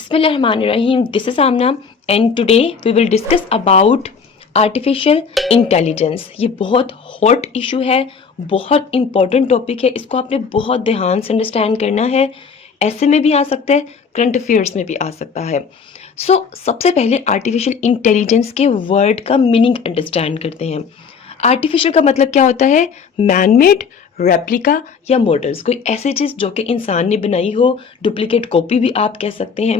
Bismillahirrahmanirrahim. This is Amna and today we will discuss about artificial intelligence. ये बहुत hot issue है, बहुत important topic है। इसको आपने बहुत ध्यान से अंडरस्टैंड करना है। ऐसे में भी आ सकता है, करंट अफेयर्स में भी आ सकता है। सबसे पहले आर्टिफिशियल इंटेलिजेंस के वर्ड का मीनिंग अंडरस्टैंड करते हैं। आर्टिफिशियल का मतलब क्या होता है? मैन मेड, रेप्लिका या मॉडल्स, कोई ऐसी चीज़ जो कि इंसान ने बनाई हो, डुप्लीकेट कॉपी भी आप कह सकते हैं।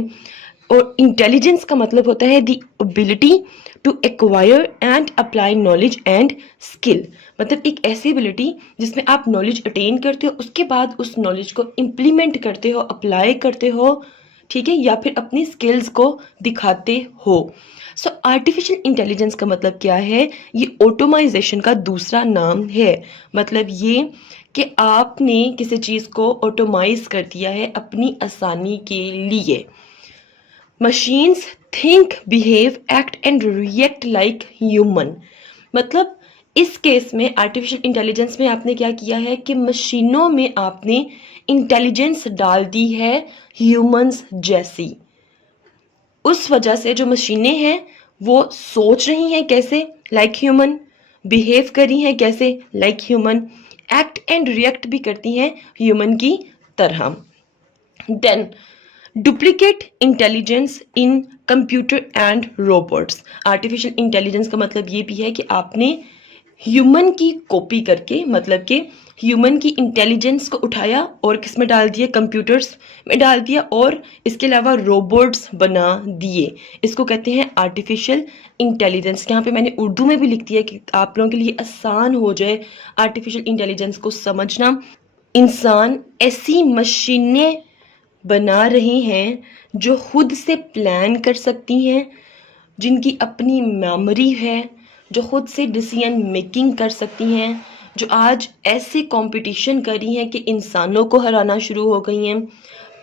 और इंटेलिजेंस का मतलब होता है the ability to acquire and apply knowledge and skill, मतलब एक ऐसी एबिलिटी जिसमें आप नॉलेज अटेन करते हो, उसके बाद उस नॉलेज को इम्प्लीमेंट करते हो, अप्लाई करते हो, ठीक है, या फिर अपनी स्किल्स को दिखाते हो। आर्टिफिशियल इंटेलिजेंस का मतलब क्या है? ये ऑटोमाइजेशन का दूसरा नाम है। मतलब ये कि आपने किसी चीज़ को ऑटोमाइज कर दिया है अपनी आसानी के लिए। Machines think, behave, act and react like human, मतलब इस केस में आर्टिफिशियल इंटेलिजेंस में आपने क्या किया है कि मशीनों में आपने इंटेलिजेंस डाल दी है ह्यूमंस जैसी। उस वजह से जो मशीनें हैं वो सोच रही हैं कैसे? Like human. बिहेव कर रही हैं कैसे? Like human. Act and react भी करती हैं ह्यूमन की तरह। Then duplicate intelligence in computer and robots. Artificial intelligence का मतलब ये भी है कि आपने ह्यूमन की कॉपी करके, मतलब कि ह्यूमन की इंटेलिजेंस को उठाया और किस में डाल दिया? कंप्यूटर्स में डाल दिया, और इसके अलावा रोबोट्स बना दिए। इसको कहते हैं आर्टिफिशियल इंटेलिजेंस। यहाँ पे मैंने उर्दू में भी लिख दिया कि आप लोगों के लिए आसान हो जाए आर्टिफिशियल इंटेलिजेंस को समझना। इंसान ऐसी मशीनें बना रहे हैं जो खुद से प्लान कर सकती हैं, जिनकी अपनी मेमोरी है, जो खुद से डिसीजन मेकिंग कर सकती हैं, जो आज ऐसे कंपटीशन कर रही हैं कि इंसानों को हराना शुरू हो गई हैं।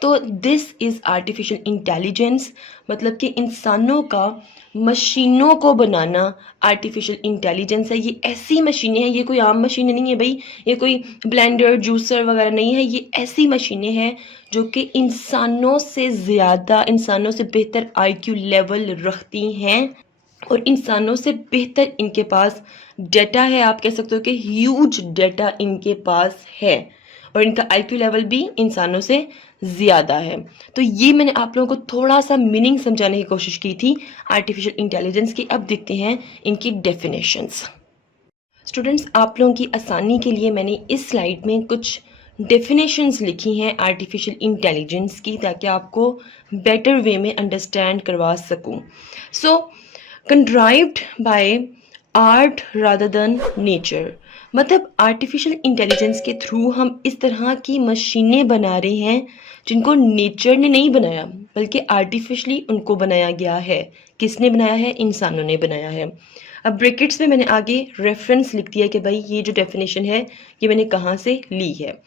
तो दिस इज़ आर्टिफिशियल इंटेलिजेंस, मतलब कि इंसानों का मशीनों को बनाना आर्टिफिशियल इंटेलिजेंस है। ये ऐसी मशीनें हैं, ये कोई आम मशीनें नहीं है भाई, ये कोई ब्लेंडर, जूसर वगैरह नहीं है। ये ऐसी मशीनें हैं जो कि इंसानों से ज़्यादा, इंसानों से बेहतर आईक्यू लेवल रखती हैं और इंसानों से बेहतर इनके पास डेटा है। आप कह सकते हो कि ह्यूज डेटा इनके पास है और इनका आईक्यू लेवल भी इंसानों से ज़्यादा है। तो ये मैंने आप लोगों को थोड़ा सा मीनिंग समझाने की कोशिश की थी आर्टिफिशियल इंटेलिजेंस की। अब देखते हैं इनकी डेफिनेशंस। स्टूडेंट्स, आप लोगों की आसानी के लिए मैंने इस स्लाइड में कुछ डेफिनेशंस लिखी हैं आर्टिफिशियल इंटेलिजेंस की, ताकि आपको बेटर वे में अंडरस्टैंड करवा सकूं। Contrived by art rather than nature, मतलब आर्टिफिशियल इंटेलिजेंस के थ्रू हम इस तरह की मशीनें बना रहे हैं जिनको नेचर ने नहीं बनाया, बल्कि आर्टिफिशियली उनको बनाया गया है। किसने बनाया है? इंसानों ने बनाया है। अब ब्रैकेट्स में मैंने आगे रेफरेंस लिख दिया कि भाई ये जो डेफिनेशन है ये मैंने कहाँ से ली है।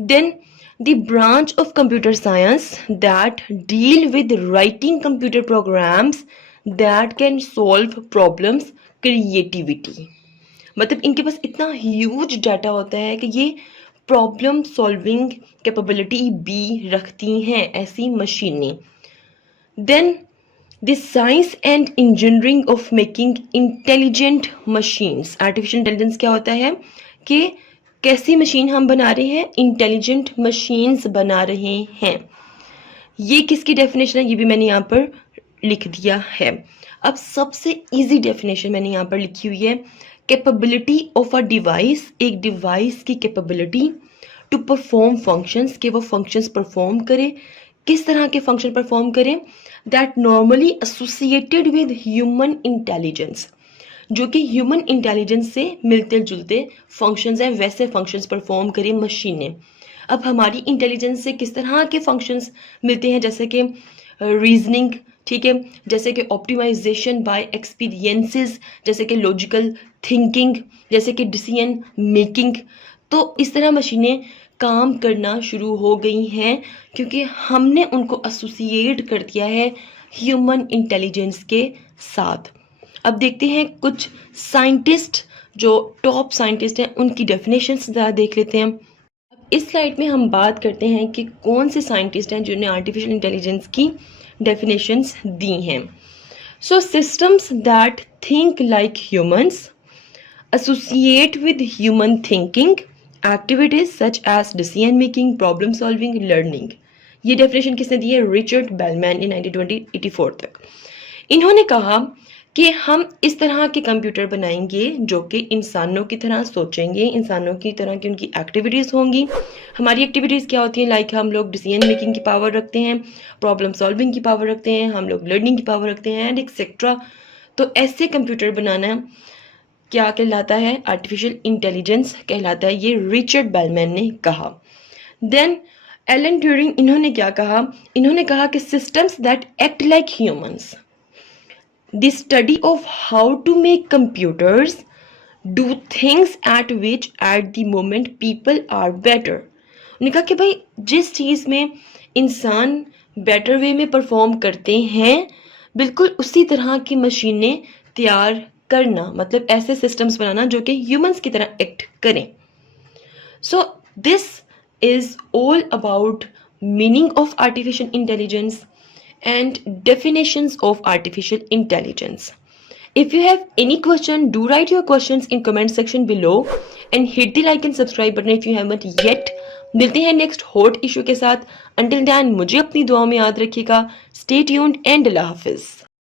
Then the branch of computer science that deal with writing computer programs that can solve problems, creativity, मतलब इनके पास इतना ह्यूज डाटा होता है कि ये प्रॉब्लम सॉल्विंग कैपेबिलिटी भी रखती हैं ऐसी मशीनें। Then the science and engineering of making intelligent machines. Artificial intelligence क्या होता है कि कैसी मशीन हम बना रहे हैं? इंटेलिजेंट मशीन्स बना रहे हैं। ये किसकी डेफिनेशन है? ये भी मैंने यहाँ पर लिख दिया है। अब सबसे इजी डेफिनेशन मैंने यहाँ पर लिखी हुई है, कैपेबिलिटी ऑफ अ डिवाइस, एक डिवाइस की कैपेबिलिटी टू परफॉर्म फंक्शंस, कि वो फंक्शंस परफॉर्म करे। किस तरह के फंक्शन परफॉर्म करें? That normally associated with human intelligence, जो कि ह्यूमन इंटेलिजेंस से मिलते जुलते फंक्शंस हैं, वैसे फंक्शंस परफॉर्म करें मशीनें। अब हमारी इंटेलिजेंस से किस तरह के फंक्शंस मिलते हैं? जैसे कि रीजनिंग, ठीक है, जैसे कि ऑप्टिमाइजेशन बाय एक्सपीरियंसेस, जैसे कि लॉजिकल थिंकिंग, जैसे कि डिसीजन मेकिंग। तो इस तरह मशीनें काम करना शुरू हो गई हैं क्योंकि हमने उनको एसोसिएट कर दिया है ह्यूमन इंटेलिजेंस के साथ। अब देखते हैं कुछ साइंटिस्ट, जो टॉप साइंटिस्ट हैं, उनकी डेफिनेशंस ज़रा देख लेते हैं। इस स्लाइड में हम बात करते हैं कि कौन से साइंटिस्ट हैं जिन्होंने आर्टिफिशियल इंटेलिजेंस की डेफिनेशंस दी हैं। So systems that think like humans, associate with human thinking, activities such as decision making, problem solving, learning। ये डेफिनेशन किसने दी है? रिचर्ड बेलमैन ने 1984 तक। इन्होंने कहा कि हम इस तरह के कंप्यूटर बनाएंगे जो कि इंसानों की तरह सोचेंगे, इंसानों की तरह की उनकी एक्टिविटीज़ होंगी। हमारी एक्टिविटीज़ क्या होती हैं? लाइक हम लोग डिसीजन मेकिंग की पावर रखते हैं, प्रॉब्लम सॉल्विंग की पावर रखते हैं, हम लोग लर्निंग की पावर रखते हैं एंड एक्सेट्रा। तो ऐसे कंप्यूटर बनाना क्या कहलाता है? आर्टिफिशियल इंटेलिजेंस कहलाता है, ये रिचर्ड बेलमैन ने कहा। देन एलन ट्यूरिंग, इन्होंने क्या कहा? इन्होंने कहा कि systems that act like humans, the study of how to make computers do things at which at the moment people are better. उन्होंने कहा कि भाई जिस चीज़ में इंसान बेटर वे में परफॉर्म करते हैं, बिल्कुल उसी तरह की मशीनें तैयार करना, मतलब ऐसे सिस्टम्स बनाना जो कि ह्यूमंस की तरह एक्ट करें। So this is all about meaning of artificial intelligence and definitions of artificial intelligence. If you have any question, do write your questions in comment section below and hit the like and subscribe button if you haven't yet. मिलते हैं next hot issue के साथ। Until then मुझे अपनी दुआओं में याद रखिएगा। Stay tuned and Allah Hafiz.